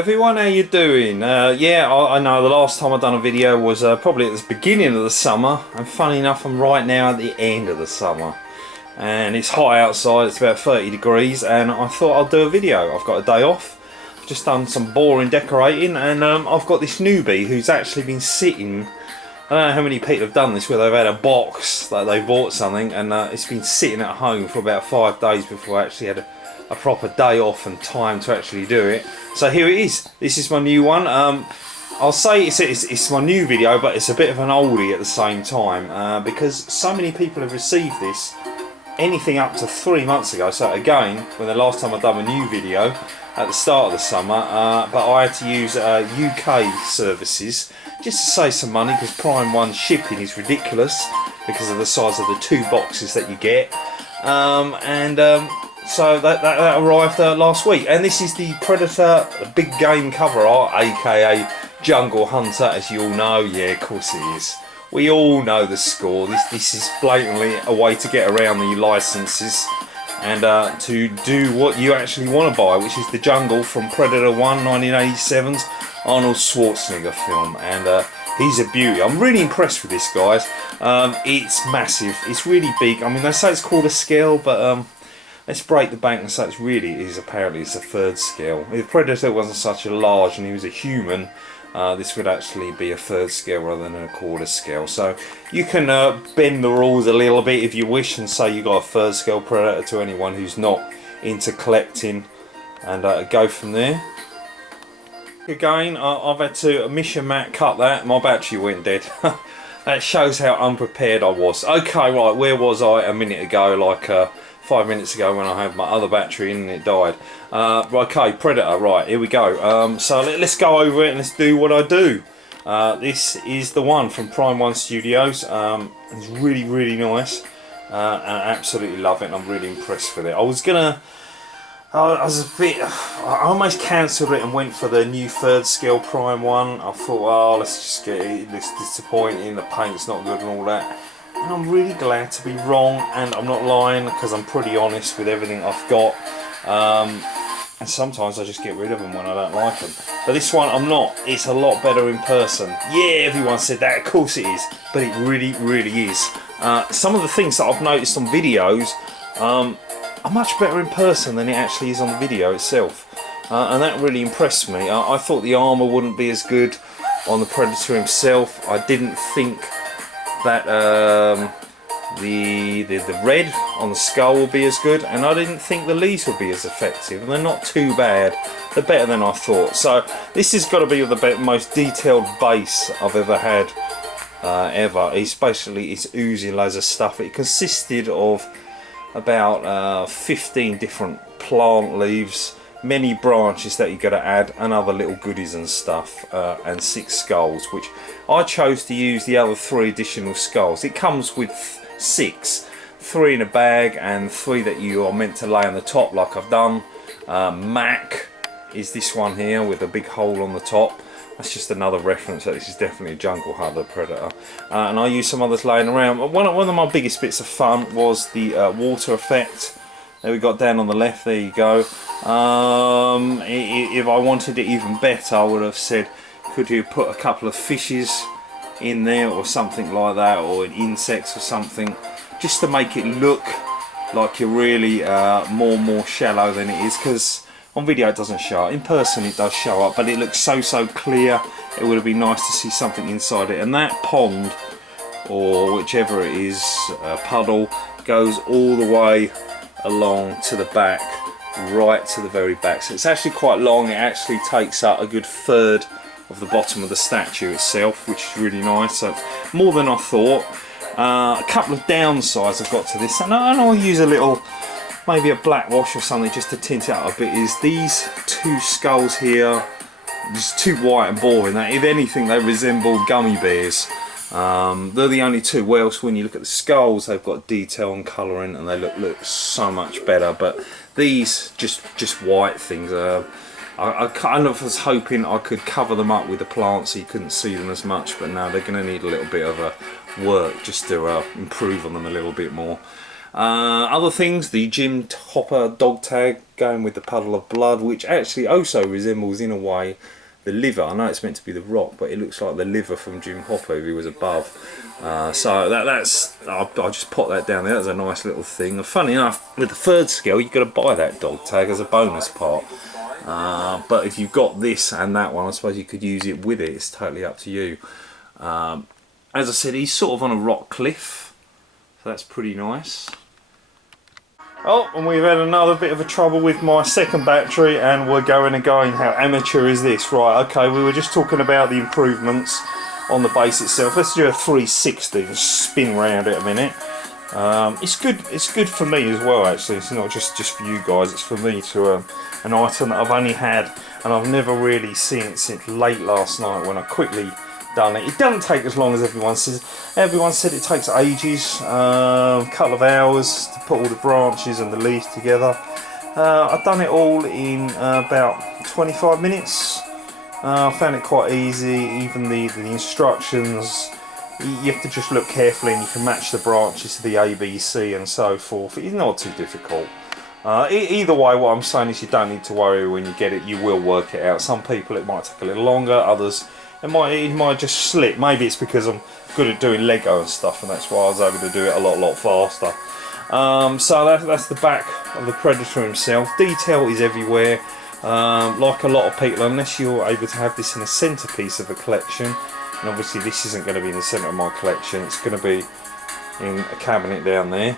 Everyone, how you doing? Yeah, I know the last time I done a video was probably at the beginning of the summer, and funny enough I'm right now at the end of the summer and it's hot outside. It's about 30 degrees and I thought I'll do a video. I've got a day off, I've just done some boring decorating, and I've got this newbie who's actually been sitting. I don't know how many people have done this where they've had a box that they bought something and it's been sitting at home for about 5 days before I actually had a proper day off and time to actually do it. So here it is. This is my new one. I'll say it's my new video, but it's a bit of an oldie at the same time because so many people have received this anything up to 3 months ago. So again, when the last time I done a new video at the start of the summer, but I had to use UK services just to save some money because Prime 1 shipping is ridiculous because of the size of the 2 boxes that you get. So that arrived last week, and this is the Predator big game cover art, aka Jungle Hunter, as you all know. Yeah, of course it is. We all know the score. This is blatantly a way to get around the licenses and to do what you actually want to buy, which is the Jungle from Predator 1, 1987's Arnold Schwarzenegger film, and he's a beauty. I'm really impressed with this, guys. It's massive. It's really big. I mean, they say it's called a scale, but let's break the bank and say apparently it's a 3rd scale. If Predator wasn't such a large and he was a human, this would actually be a 3rd scale rather than a 1/4 scale. So you can bend the rules a little bit if you wish and say you got a 3rd scale Predator to anyone who's not into collecting, and go from there. Again, I've had to mission mat cut that. My battery went dead. That shows how unprepared I was. Okay, right, where was I a minute ago? Like 5 minutes ago when I had my other battery in and it died. Okay, Predator, right, here we go. So let's go over it and let's do what I do. This is the one from Prime 1 Studios. It's really, really nice. And I absolutely love it, and I'm really impressed with it. I almost cancelled it and went for the new 3rd scale Prime 1. I thought, oh, let's just get it. It looks disappointing, the paint's not good and all that. And I'm really glad to be wrong, and I'm not lying because I'm pretty honest with everything I've got. And sometimes I just get rid of them when I don't like them. But this one I'm not. It's a lot better in person. Yeah, everyone said that. Of course it is. But it really, really is. Some of the things that I've noticed on videos are much better in person than it actually is on the video itself. And that really impressed me. I thought the armour wouldn't be as good on the Predator himself. I didn't think that the red on the skull will be as good, and I didn't think the leaves would be as effective, and they're not too bad. They're better than I thought. So this has got to be the most detailed base I've ever had ever. It's oozing loads of stuff. It consisted of about 15 different plant leaves, many branches that you got to add, and other little goodies and stuff, and 6 skulls, which I chose to use the other 3 additional skulls. It comes with 6, 3 in a bag and 3 that you are meant to lay on the top like I've done. Mac is this one here with a big hole on the top. That's just another reference that this is definitely a Jungle Hunter Predator. And I used some others laying around. One of my biggest bits of fun was the water effect. There we got down on the left, there you go. If I wanted it even better, I would have said, could you put a couple of fishes in there or something like that, or insects or something, just to make it look like you're really more shallow than it is, because on video it doesn't show up. In person it does show up, but it looks so clear. It would have been nice to see something inside it. And that pond, or whichever it is, puddle, goes all the way along to the back, right to the very back. So it's actually quite long. It actually takes up a good 1/3 of the bottom of the statue itself, which is really nice. So more than I thought. A couple of downsides I've got to this, and I'll use a little, maybe a black wash or something just to tint it up a bit, is these 2 skulls here, just too white and boring. If anything, they resemble gummy bears. They're the only 2. Whilst when you look at the skulls, they've got detail and colouring, and they look so much better. But these just white things. I kind of was hoping I could cover them up with the plants so you couldn't see them as much, but no, they're going to need a little bit of work just to improve on them a little bit more. Other things, the Jim Hopper dog tag, going with the puddle of blood, which actually also resembles in a way the liver. I know it's meant to be the rock, but it looks like the liver from Jim Hopper if he was above. So that's I'll just put that down there. That's a nice little thing. And funny enough, with the third skill, you've got to buy that dog tag as a bonus part. But if you've got this and that one, I suppose you could use it with it. It's totally up to you. As I said, he's sort of on a rock cliff, so that's pretty nice. Oh, and we've had another bit of a trouble with my second battery, and we're going again. How amateur is this? Right, okay, we were just talking about the improvements on the base itself. Let's do a 360 and spin round it a minute. It's good for me as well, actually. It's not just for you guys, it's for me to an item that I've only had, and I've never really seen it since late last night when I quickly done it. It doesn't take as long as everyone says. Everyone said it takes ages, a couple of hours to put all the branches and the leaves together. I've done it all in about 25 minutes. I found it quite easy. Even the instructions, you have to just look carefully and you can match the branches to the A, B, C and so forth. It's not too difficult. Either way, what I'm saying is you don't need to worry when you get it. You will work it out. Some people it might take a little longer, others it might just slip. Maybe it's because I'm good at doing Lego and stuff, and that's why I was able to do it a lot faster. So that's the back of the Predator himself. Detail is everywhere. Like a lot of people, unless you're able to have this in a centerpiece of a collection, and obviously this isn't going to be in the center of my collection, it's going to be in a cabinet down there.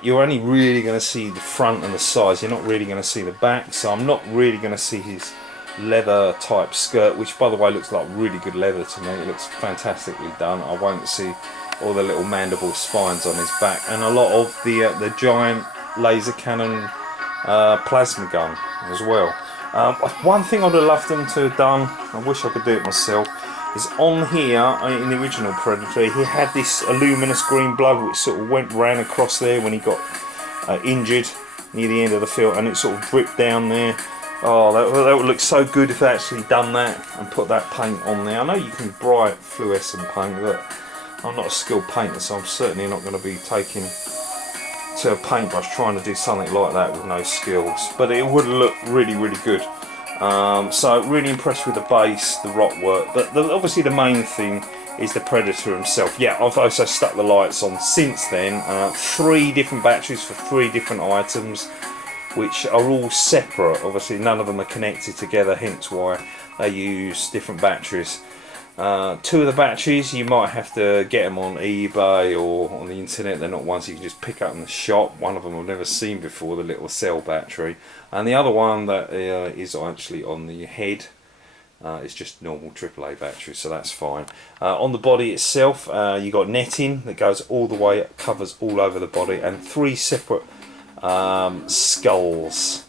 You're only really going to see the front and the sides. You're not really going to see the back, so I'm not really going to see his leather type skirt, which by the way looks like really good leather to me. It looks fantastically done. I won't see all the little mandible spines on his back, and a lot of the giant laser cannon plasma gun as well. One thing I'd have loved them to have done, I wish I could do it myself, is on here in the original Predator he had this luminous green blood which sort of ran across there when he got injured near the end of the field, and it sort of dripped down there. Oh, that would look so good if they actually done that and put that paint on there. I know you can bright fluorescent paint, but I'm not a skilled painter, so I'm certainly not going to be taking to a paintbrush trying to do something like that with no skills. But it would look really good. So really impressed with the base, the rock work. But obviously the main thing is the Predator himself. Yeah, I've also stuck the lights on since then. 3 different batteries for 3 different items, which are all separate. Obviously none of them are connected together, hence why they use different batteries. 2 of the batteries you might have to get them on eBay or on the internet. They're not ones you can just pick up in the shop. One of them I've never seen before, the little cell battery, and the other one that is actually on the head is just normal AAA battery, so that's fine. On the body itself you got netting that goes all the way, covers all over the body, and 3 separate skulls,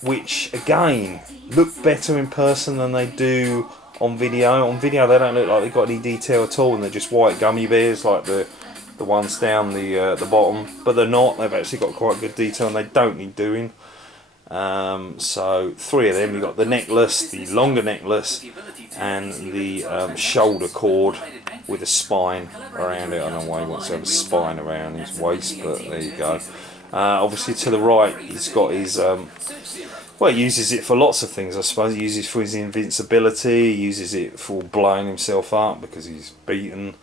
which again look better in person than they do on video. On video they don't look like they've got any detail at all, and they're just white gummy bears like the ones down the bottom, but they're not. They've actually got quite good detail and they don't need doing. So 3 of them. You've got the necklace, the longer necklace, and the shoulder cord with a spine around it. I don't know why he wants to have a spine around his waist, but there you go. Obviously to the right he's got his well, he uses it for lots of things, I suppose. He uses it for his invincibility, he uses it for blowing himself up because he's beaten,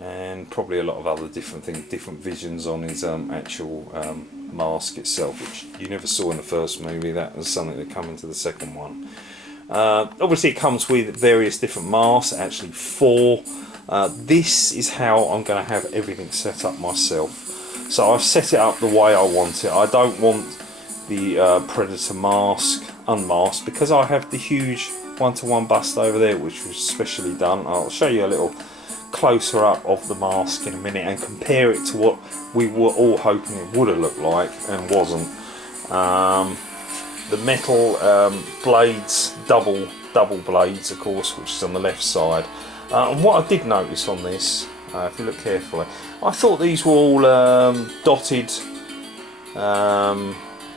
and probably a lot of other different things, different visions on his actual mask itself, which you never saw in the first movie. That was something that came into the second one. Obviously it comes with various different masks, actually 4. This is how I'm going to have everything set up myself. So I've set it up the way I want it. I don't want the Predator mask unmasked because I have the huge 1-to-1 bust over there, which was specially done. I'll show you a little closer up of the mask in a minute and compare it to what we were all hoping it would have looked like and wasn't. The metal blades, double blades of course, which is on the left side. And what I did notice on this, if you look carefully, I thought these were all dotted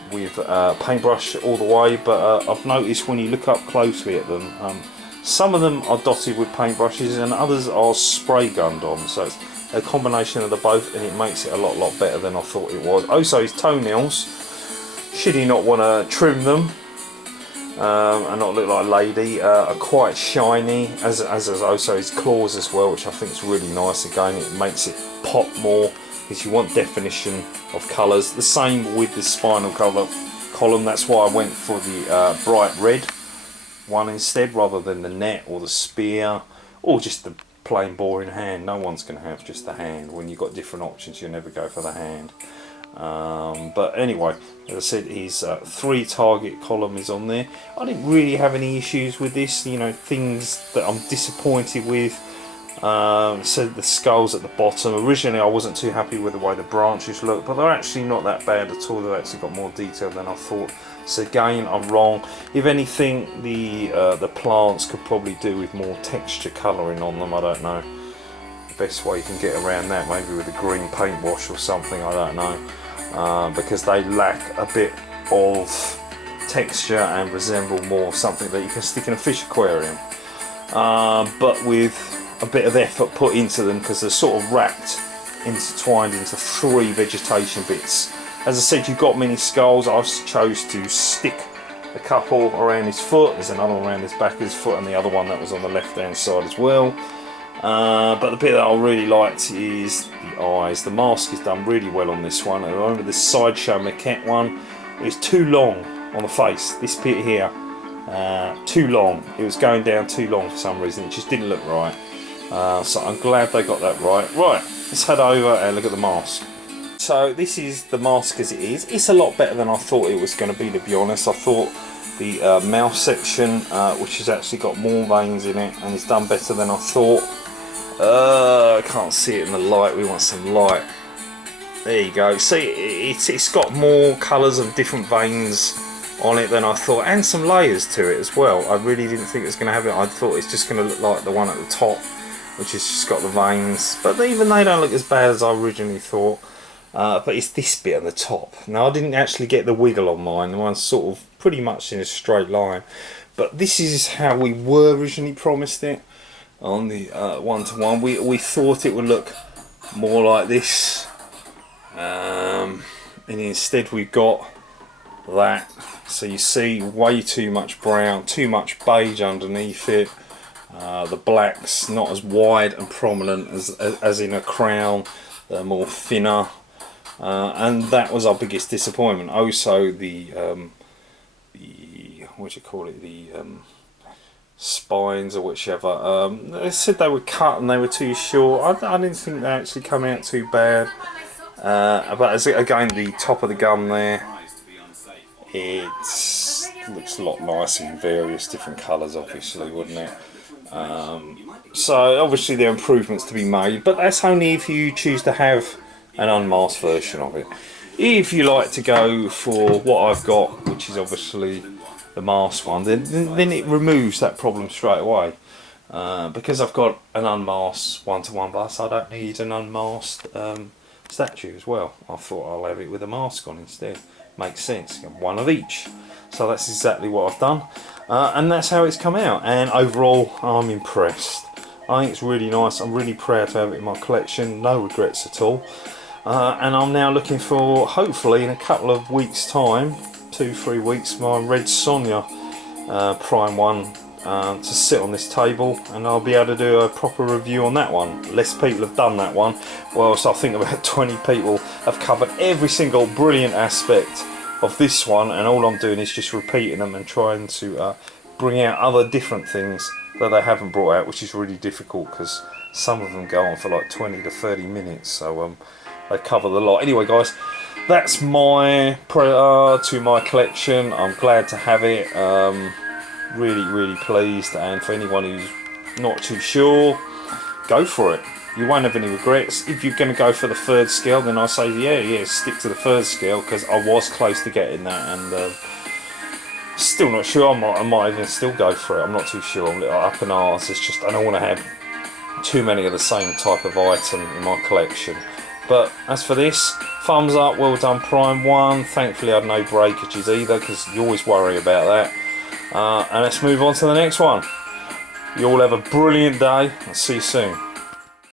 with paintbrush all the way, but I've noticed when you look up closely at them, some of them are dotted with paintbrushes and others are spray gunned on, so it's a combination of the both, and it makes it a lot better than I thought it was. Also, his toenails, should he not want to trim them and not look like a lady, are quite shiny, as is also his claws as well, which I think is really nice. Again, it makes it pop more, because you want definition of colours. The same with the spinal column, that's why I went for the bright red one instead, rather than the net or the spear, or just the plain boring hand. No one's going to have just the hand. When you've got different options, you'll never go for the hand. But anyway, as I said, his 3 target column is on there. I didn't really have any issues with this, you know, things that I'm disappointed with. So the skulls at the bottom, originally I wasn't too happy with the way the branches look, but they're actually not that bad at all. They've actually got more detail than I thought. So again, I'm wrong. If anything, the plants could probably do with more texture colouring on them. I don't know the best way you can get around that, maybe with a green paint wash or something, I don't know, because they lack a bit of texture and resemble more something that you can stick in a fish aquarium, but with a bit of effort put into them, because they're sort of wrapped, intertwined into 3 vegetation bits. As I said, you've got many skulls. I chose to stick a couple around his foot. There's another around his back of his foot, and the other one that was on the left hand side as well. But the bit that I really liked is the eyes. The mask is done really well on this one. I remember this Sideshow Maquette one, it was too long on the face. This bit here, too long. It was going down too long for some reason. It just didn't look right. So I'm glad they got that right. Right, let's head over and look at the mask. So this is the mask as it is. It's a lot better than I thought it was going to be honest. I thought the mouth section, which has actually got more veins in it, and it's done better than I thought. I can't see it in the light. We want some light. There you go. See, it's got more colours of different veins on it than I thought, and some layers to it as well. I really didn't think it was going to have it. I thought it's just going to look like the one at the top, which has just got the veins. But even they don't look as bad as I originally thought. But it's this bit at the top. Now, I didn't actually get the wiggle on mine. The one's sort of pretty much in a straight line. But this is how we were originally promised it on the one-to-one. We thought it would look more like this. And instead we got that. So you see way too much brown, too much beige underneath it. The black's not as wide and prominent as in a crown. They're more thinner. And that was our biggest disappointment. Also the what do you call it, the spines or whichever, they said they were cut and they were too short. I didn't think they actually come out too bad, but again, the top of the gum there, it looks a lot nicer in various different colours, obviously, wouldn't it? So obviously there are improvements to be made, but that's only if you choose to have an unmasked version of it. If you like to go for what I've got, which is obviously the masked one, then it removes that problem straight away. Because I've got an unmasked one-to-one bus, I don't need an unmasked statue as well. I thought I'll have it with a mask on instead. Makes sense, one of each. So that's exactly what I've done, and that's how it's come out. And overall, I'm impressed. I think it's really nice. I'm really proud to have it in my collection. No regrets at all. And I'm now looking for, hopefully in a couple of weeks time, 2-3 weeks, my Red Sonia Prime one to sit on this table, and I'll be able to do a proper review on that one. Less people have done that one, well, so I think about 20 people have covered every single brilliant aspect of this one, and all I'm doing is just repeating them and trying to bring out other different things that they haven't brought out, which is really difficult because some of them go on for like 20 to 30 minutes, so they cover the lot. Anyway guys, that's my to my collection. I'm glad to have it, really pleased, and for anyone who's not too sure, go for it. You won't have any regrets. If you're going to go for the 3rd scale, then I say yeah, stick to the 3rd scale, because I was close to getting that, and still not sure. I might even still go for it. I'm not too sure. I'm a little up in arse. It's just I don't want to have too many of the same type of item in my collection. But as for this, thumbs up, well done Prime 1. Thankfully I had no breakages either, because you always worry about that. And let's move on to the next one. You all have a brilliant day. I'll see you soon.